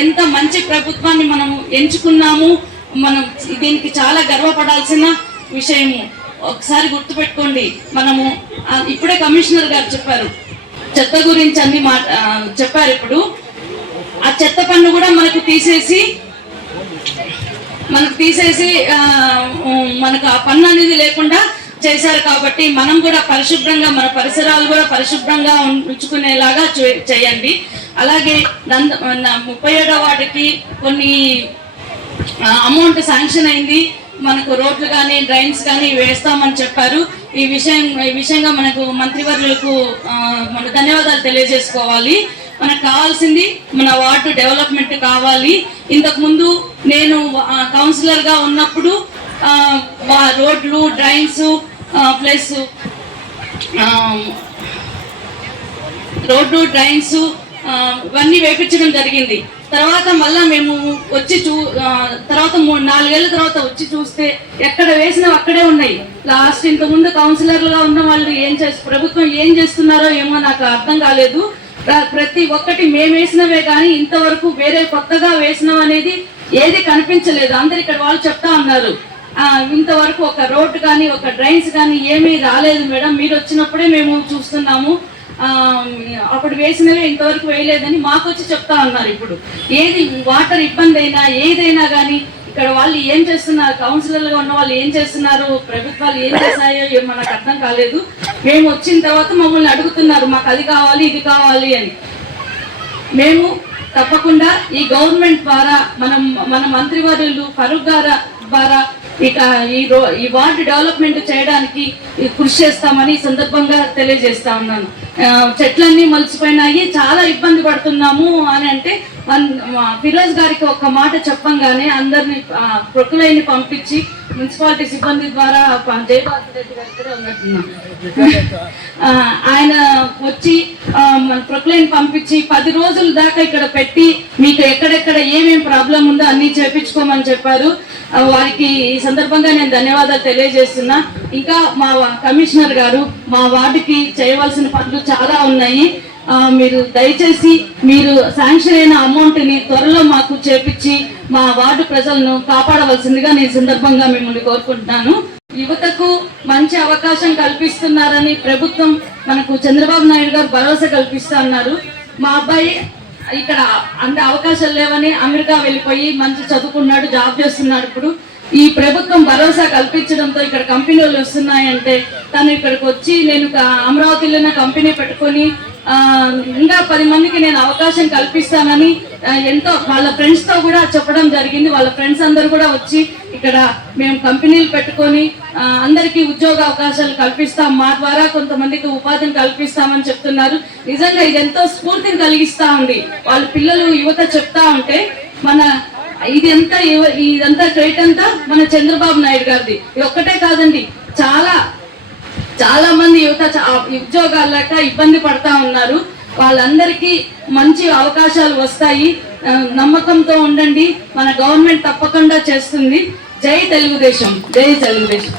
ఎంత మంచి ప్రభుత్వాన్ని మనము ఎంచుకున్నాము. మనం దీనికి చాలా గర్వపడాల్సిన విషయము. ఒకసారి గుర్తుపెట్టుకోండి, మనము ఇప్పుడే కమిషనర్ గారు చెప్పారు, చెత్త గురించి అన్ని చెప్పారు. ఇప్పుడు ఆ చెత్త పన్ను కూడా మనకు తీసేసి మనకు ఆ పన్ను అనేది లేకుండా చేశారు. కాబట్టి మనం కూడా పరిశుభ్రంగా, మన పరిసరాలు కూడా పరిశుభ్రంగా ఉంచుకునేలాగా చేయండి. అలాగే 37వ వార్డుకి కొన్ని అమౌంట్ శాంక్షన్ అయింది. మనకు రోడ్లు కానీ డ్రైన్స్ కానీ వేస్తామని చెప్పారు. ఈ విషయంగా మనకు మంత్రివర్యులకు మన ధన్యవాదాలు తెలియజేసుకోవాలి. మనకు కావాల్సింది మన వార్డు డెవలప్మెంట్ కావాలి. ఇంతకుముందు నేను కౌన్సిలర్గా ఉన్నప్పుడు రోడ్లు, డ్రైన్స్ ప్లస్ రోడ్లు, డ్రైన్స్ ఇవన్నీ వేపించడం జరిగింది. తర్వాత మళ్ళా మేము వచ్చి తర్వాత 4 ఏళ్ళ తర్వాత వచ్చి చూస్తే ఎక్కడ వేసినవి అక్కడే ఉన్నాయి. లాస్ట్ ఇంతకుముందు కౌన్సిలర్లుగా ఉన్న వాళ్ళు ప్రభుత్వం ఏం చేస్తున్నారో ఏమో నాకు అర్థం కాలేదు. ప్రతి ఒక్కటి మేము వేసినవే కానీ ఇంతవరకు వేరే కొత్తగా వేసినవి అనేది ఏది కనిపించలేదు. అందరు ఇక్కడ వాళ్ళు చెప్తా ఉన్నారు, ఇంతవరకు ఒక రోడ్డు కానీ ఒక డ్రైన్స్ కానీ ఏమీ రాలేదు మేడం, మీరు వచ్చినప్పుడే మేము చూస్తున్నాము, అప్పుడు వేసినవే ఇంతవరకు వేయలేదని మాకు వచ్చి చెప్తా ఉన్నారు. ఇప్పుడు ఏది వాటర్ ఇబ్బంది అయినా ఏదైనా కానీ ఇక్కడ వాళ్ళు ఏం చేస్తున్నారు, కౌన్సిలర్గా ఉన్న వాళ్ళు ఏం చేస్తున్నారు, ప్రభుత్వాలు ఏం చేశాయో మనకు అర్థం కాలేదు. మేము వచ్చిన తర్వాత మమ్మల్ని అడుగుతున్నారు, మాకు అది కావాలి ఇది కావాలి అని. మేము తప్పకుండా ఈ గవర్నమెంట్ ద్వారా మన మంత్రివర్యులు ఫరూక్ గారు ద్వారా ఇక ఈ వార్డు డెవలప్మెంట్ చేయడానికి కృషి చేస్తామని ఈ సందర్భంగా తెలియజేస్తా ఉన్నాను. చెట్లన్నీ మలిచిపోయినాయి, చాలా ఇబ్బంది పడుతున్నాము అని అంటే ఫిరోజ్ గారికి ఒక్క మాట చెప్పంగానే అందరిని ప్రొక్లైన్ పంపించి మున్సిపాలిటీ సిబ్బంది ద్వారా జయభారతి రెడ్డి గారి దగ్గర ఉన్నట్టున్నాం, ఆయన వచ్చి ప్రొక్లైన్ పంపించి 10 రోజుల దాకా ఇక్కడ పెట్టి మీకు ఎక్కడెక్కడ ఏమేమి ప్రాబ్లం ఉందో అన్ని చేపించుకోమని చెప్పారు. వారికి ఈ సందర్భంగా నేను ధన్యవాదాలు తెలియజేస్తున్నా. ఇంకా మా కమిషనర్ గారు మా వార్డుకి చేయవలసిన పనులు చాలా ఉన్నాయి. మీరు దయచేసి మీరు శాంక్షన్ అయిన అమౌంట్ని త్వరలో మాకు చేపించి మా వార్డు ప్రజలను కాపాడవలసిందిగా నేను సందర్భంగా మిమ్మల్ని కోరుకుంటున్నాను. యువతకు మంచి అవకాశం కల్పిస్తున్నారని ప్రభుత్వం మనకు చంద్రబాబు నాయుడు గారు భరోసా కల్పిస్తా ఉన్నారు. మా అబ్బాయి ఇక్కడ అంత అవకాశాలు లేవని అమెరికా వెళ్ళిపోయి మంచి చదువుకున్నాడు, జాబ్ చేస్తున్నాడు. ఇప్పుడు ఈ ప్రభుత్వం భరోసా కల్పించడంతో ఇక్కడ కంపెనీలు వస్తున్నాయంటే తను ఇక్కడికి వచ్చి నేను అమరావతిలోనే కంపెనీ పెట్టుకొని ఇంకా 10 మందికి నేను అవకాశం కల్పిస్తానని ఎంతో వాళ్ళ ఫ్రెండ్స్ తో కూడా చెప్పడం జరిగింది. వాళ్ళ ఫ్రెండ్స్ అందరూ కూడా వచ్చి ఇక్కడ మేము కంపెనీలు పెట్టుకొని అందరికీ ఉద్యోగ అవకాశాలు కల్పిస్తాం, మా ద్వారా కొంతమందికి ఉపాధిని కల్పిస్తామని చెప్తున్నారు. నిజంగా ఇది ఎంతో స్ఫూర్తిని కలిగిస్తా ఉంది. వాళ్ళ పిల్లలు యువత చెప్తా ఉంటే ఇదంతా క్రెడిట్ అంతా మన చంద్రబాబు నాయుడు గారిది. ఇది ఒక్కటే కాదండి, చాలా మంది యువత ఉద్యోగాలు లేక ఇబ్బంది పడతా ఉన్నారు. వాళ్ళందరికీ మంచి అవకాశాలు వస్తాయి, నమ్మకంతో ఉండండి. మన గవర్నమెంట్ తప్పకుండా చేస్తుంది. జై తెలుగుదేశం, జై తెలుగుదేశం.